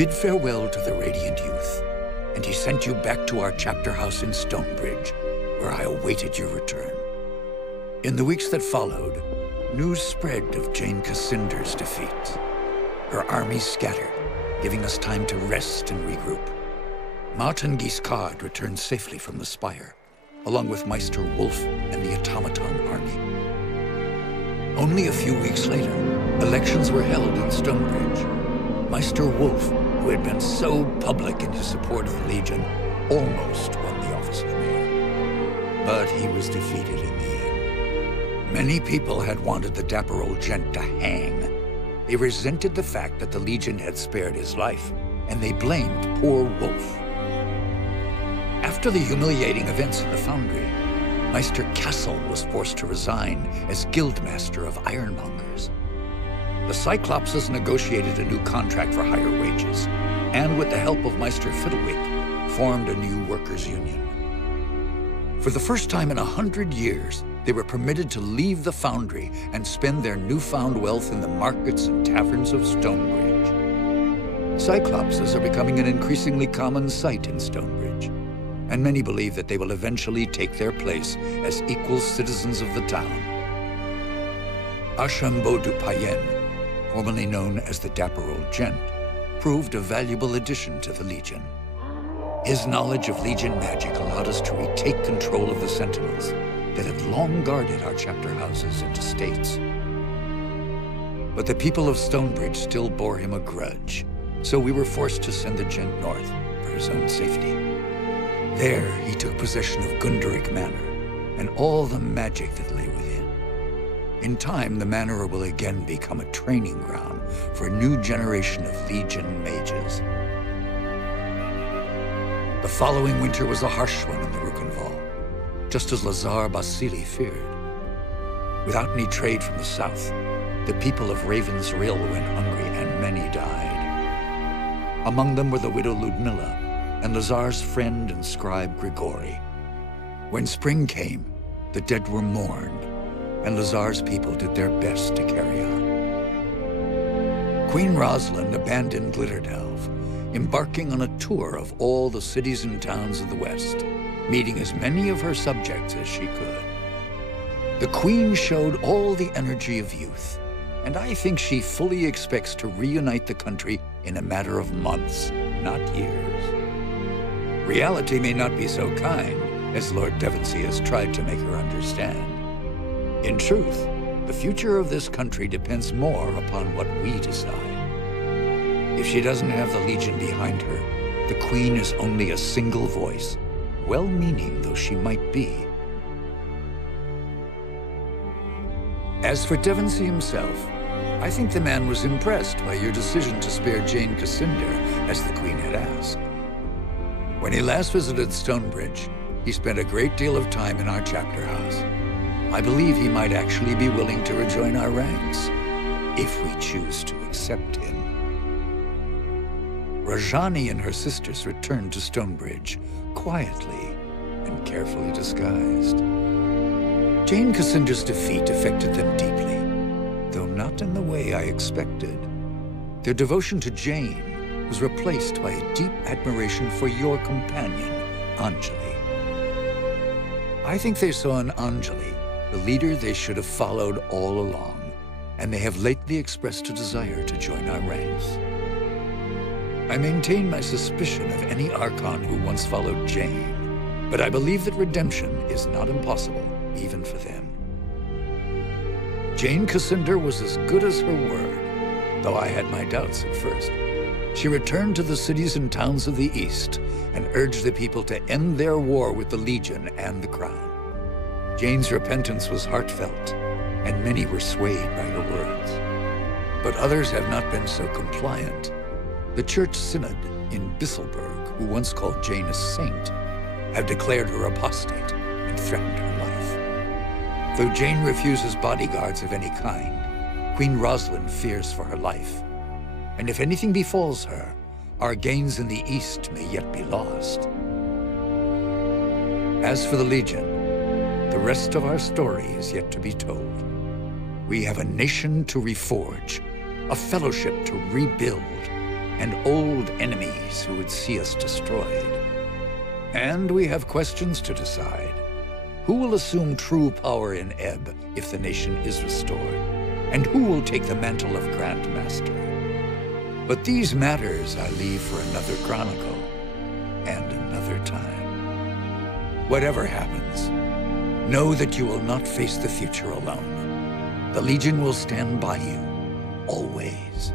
bid farewell to the radiant youth, and he sent you back to our chapter house in Stonebridge, where I awaited your return. In the weeks that followed, news spread of Jane Cinder's defeat. Her army scattered, giving us time to rest and regroup. Martin Guiscard returned safely from the Spire, along with Meister Wolf and the Automaton army. Only a few weeks later, elections were held in Stonebridge. Meister Wolf, who had been so public in his support of the Legion, almost won the office of mayor. But he was defeated in the end. Many people had wanted the dapper old Gent to hang. They resented the fact that the Legion had spared his life, and they blamed poor Wolf. After the humiliating events in the Foundry, Meister Castle was forced to resign as Guildmaster of Ironmongers. The Cyclopses negotiated a new contract for higher wages, and with the help of Meister Fiddlewick, formed a new workers' union. For the first time in 100 years, they were permitted to leave the Foundry and spend their newfound wealth in the markets and taverns of Stonebridge. Cyclopses are becoming an increasingly common sight in Stonebridge, and many believe that they will eventually take their place as equal citizens of the town. Archambault du Payen, formerly known as the dapper old Gent, proved a valuable addition to the Legion. His knowledge of Legion magic allowed us to retake control of the Sentinels that had long guarded our chapter houses and estates. But the people of Stonebridge still bore him a grudge, so we were forced to send the Gent north for his own safety. There, he took possession of Gunderic Manor and all the magic that lay within. In time, the manor will again become a training ground for a new generation of Legion mages. The following winter was a harsh one in the Renvall, just as Lazar Basili feared. Without any trade from the south, the people of Raven's Rill went hungry and many died. Among them were the widow Ludmilla and Lazar's friend and scribe Grigori. When spring came, the dead were mourned, and Lazar's people did their best to carry on. Queen Roslyn abandoned Glitterdelve, embarking on a tour of all the cities and towns of the West, meeting as many of her subjects as she could. The Queen showed all the energy of youth, and I think she fully expects to reunite the country in a matter of months, not years. Reality may not be so kind, as Lord Devonsey has tried to make her understand. In truth, the future of this country depends more upon what we decide. If she doesn't have the Legion behind her, the Queen is only a single voice, well-meaning though she might be. As for Devonsey himself, I think the man was impressed by your decision to spare Jane Cinder, as the Queen had asked. When he last visited Stonebridge, he spent a great deal of time in our chapter house. I believe he might actually be willing to rejoin our ranks, if we choose to accept him. Rajani and her sisters returned to Stonebridge, quietly and carefully disguised. Jane Cinder's defeat affected them deeply, though not in the way I expected. Their devotion to Jane was replaced by a deep admiration for your companion, Anjali. I think they saw in Anjali the leader they should have followed all along, and they have lately expressed a desire to join our ranks. I maintain my suspicion of any Archon who once followed Jane, but I believe that redemption is not impossible, even for them. Jane Cinder was as good as her word, though I had my doubts at first. She returned to the cities and towns of the East and urged the people to end their war with the Legion and the Crown. Jane's repentance was heartfelt, and many were swayed by her words. But others have not been so compliant. The Church Synod in Bisselberg, who once called Jane a saint, have declared her apostate and threatened her life. Though Jane refuses bodyguards of any kind, Queen Roslyn fears for her life. And if anything befalls her, our gains in the East may yet be lost. As for the Legion, the rest of our story is yet to be told. We have a nation to reforge, a fellowship to rebuild, and old enemies who would see us destroyed. And we have questions to decide. Who will assume true power in Ebb if the nation is restored? And who will take the mantle of Grand Master? But these matters I leave for another chronicle and another time. Whatever happens, know that you will not face the future alone. The Legion will stand by you, always.